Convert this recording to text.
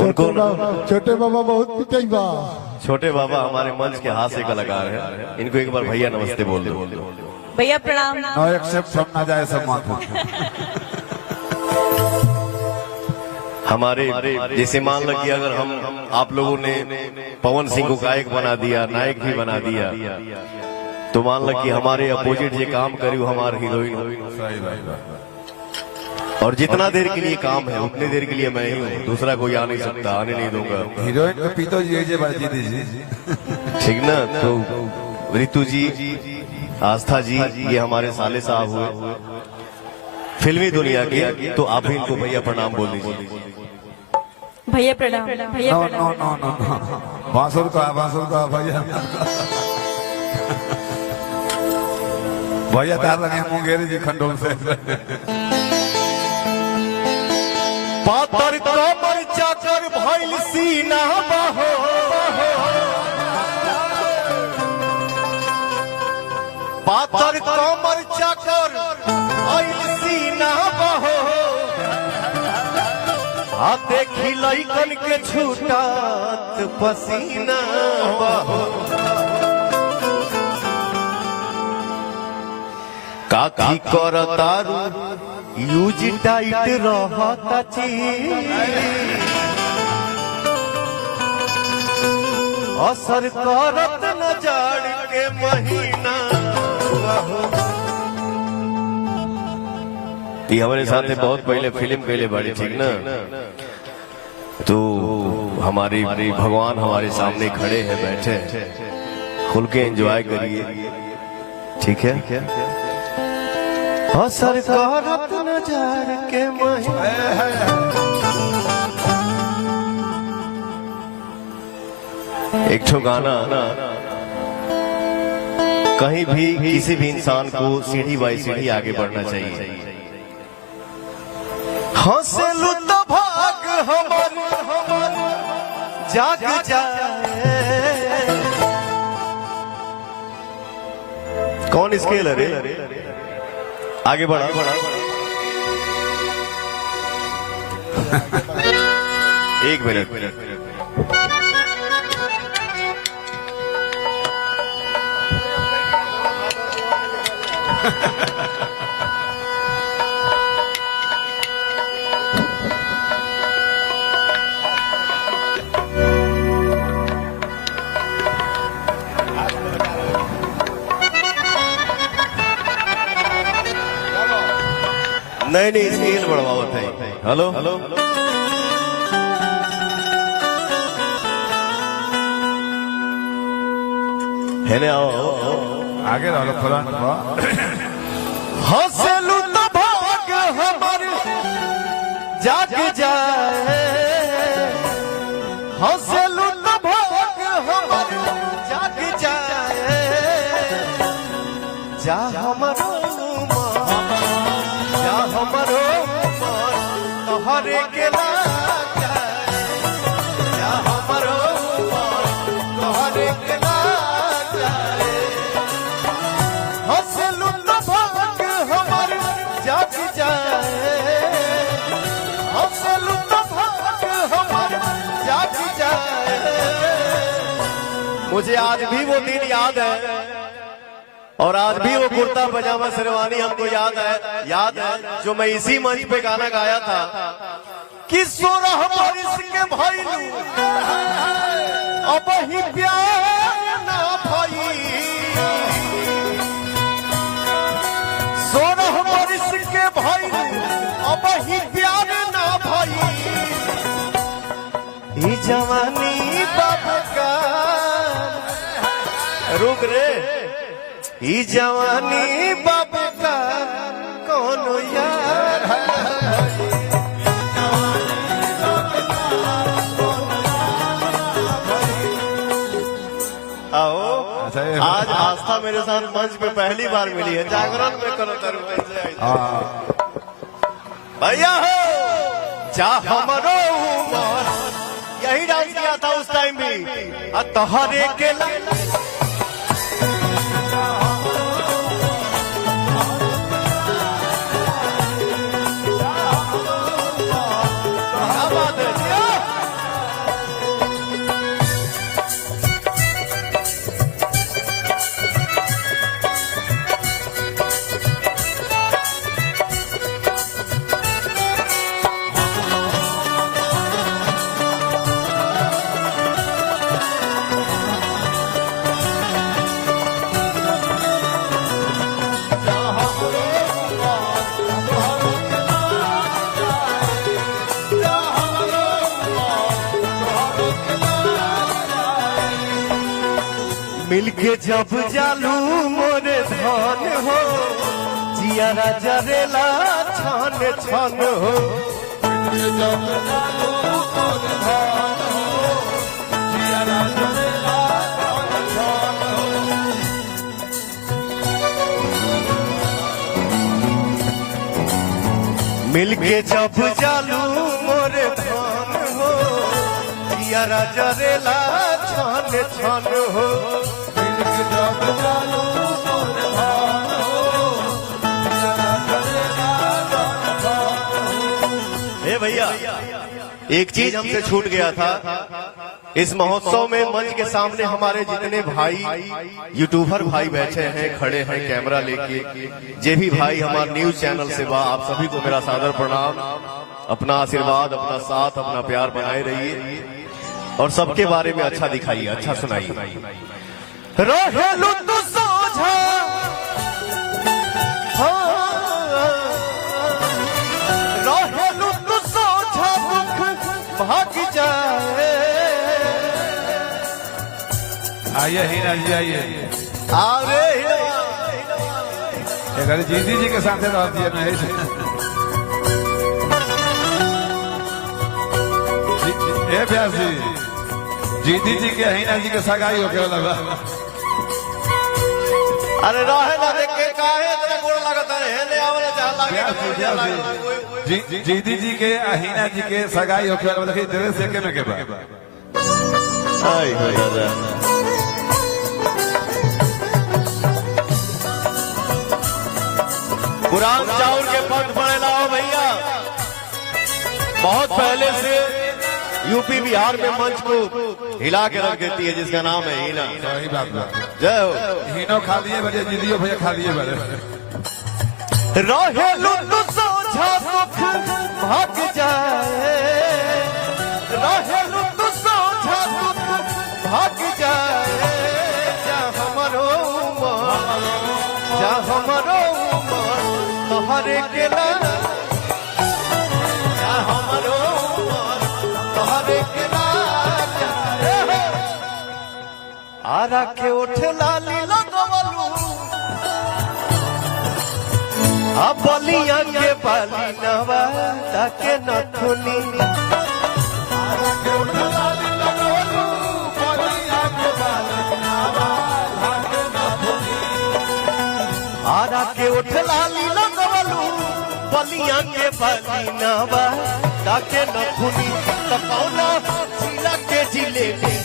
उनको छोटे बाबा बहुत पिटाई बा। छोटे बाबा हमारे मंच के हास्य कलाकार हैं। इनको एक बार भैया नमस्ते बोल दो। भैया प्रणाम। नो एक्सेप्ट सब ना जाए सब माफ। हमारे जैसे मान लो कि अगर हम आप लोगों ने पवन सिंह को गायक बना दिया, नायक भी बना दिया, तो मान लो कि हमारे अपोजिट ये काम करी हमारे हीरोइन हो। और जितना देर के लिए काम है उतनी देर के लिए मैं ही हूँ, दूसरा कोई आ नहीं सकता, आने नहीं दूंगा। हीरोइन को पीतो जी बाजी दीजिए, ठीक ना। तो ऋतु जी, आस्था जी, ये हमारे साले साहब हुए फिल्मी दुनिया के, तो आप भी इनको भैया प्रणाम बोल दीजिए। भैया प्रणाम। भैया नो प्रणाम। नो नो नो बांसुर का भैया भैया तार लगे मुंगेरी जी खंडोल से। पातर कमर चाकर भइल सीना बहो, पातर कमर चाकर भइल सीना बहो, आ देखी लइकन के छूटत पसीना बहो। काकी करतारू यूज टाइट रहता ची, असर करत न जाड़ के महीना। ये हमारे साथ बहुत पहले फिल्म के लिए बड़ी, ठीक ना। तो हमारी भगवान हमारे सामने खड़े हैं, बैठे, खुल के एंजॉय करिए, ठीक है। असर करत नजर के एक ठो गाना, कहीं भी किसी भी इंसान को सीढ़ी बाई सीढ़ी आगे बढ़ना चाहिए। हंसलू तो भाग हमर जाग जाए। कौन स्केल है रे? आगे बढ़ा। एक मिनट। नहीं स्केल बढ़ावत है। हेलो है ने, आओ आगे रहो फलान। हंसलू तो भाग हमर जाग जाए, हंसलू तो भाग हमर जाग जाए। जा हमरो हमरो तोहरे के लाग जाए, या हमरो तोहरे के लाग जाए। हंसलू तो भाग हमर जाग जाए, हंसलू तो भाग हमर जाग जाए। मुझे आज भी वो दिन याद है, और आज भी वो कुर्ता पजामा शेरवानी हमको याद है जो मैं इसी मंच पे गाना गाया था कि 16 बरिस के भइलू अब ही प्यार ना भई। 16 बरिस के भइलू अब ही प्यार ना भई। ई जवानी बाबा का रुक रे, ई जवानी बाबा का कौन यार। आओ, आज आस्था मेरे साथ मंच पे पहली बार मिली है, जागरण में करो तरु भैया हो जा हमरो उमर। यही डांस किया था उस टाइम भी। तोहरे के मिलके जब जालू मोरे धान हो जियारा जरेला छान छान हो मिलके जब जालू मोरे धान हो जियारा जरेला छान छान हो मिलके जब जालू मोरे धान हो जियारा जरेला छान छान हो। हे भैया एक चीज हमसे छूट गया था। इस महोत्सव में मंच के सामने हमारे जितने भाई यूट्यूबर भाई बैठे हैं खड़े हैं कैमरा लेके, जे भी भाई हमारे न्यूज चैनल से बा, आप सभी को मेरा सादर प्रणाम। अपना आशीर्वाद, अपना साथ, अपना प्यार बनाए रहिए और सबके बारे में अच्छा दिखाइए, अच्छा सुनाइए। रहेलू तू सोझा, रहेलू तू सोझा, दुख भाग जाए। आइए हीना जी आइए। अरे अगर जीती जी के साथ रह दिए ना ए व्यास जी, जीती जी के हीना जी के सगाई होके लगा। अरे रहे ना देख के काहे तेरा गोड़ लगता है ले आवला चाह लागे। जीती जी के हीना जी के सगाई होके लगा देखिए तेरे से के में के बा। हाय हाय दादा पुरान चाउर के पंथ पड़े लाओ भैया। बहुत पहले से यूपी बिहार में मंच को हिला के रख देती है जिसका नाम है हीना। सही बात बा। जय हो। हीनो खा लिए बड़े जीतियो भैया खा लिए बड़े। रहेलू तू सोझा दुख भाग जाए, रहेलू तू सोझा दुख भाग जाए। जा हमरो उमर, जा हमरो उमर तोहरे के लाना, जा हमरो उमर तोहरे के लाना। आरा के उठ लाली लगवलू, अब बलिया के बाली नवा ताके नथुनी। आरा के उठ लाली लगवलू, बलिया के बाली नवा ताके नथुनी। आरा के उठ लाली लगवलू, बलिया के बाली नवा ताके नथुनी। तपौना जिला के जिलेबी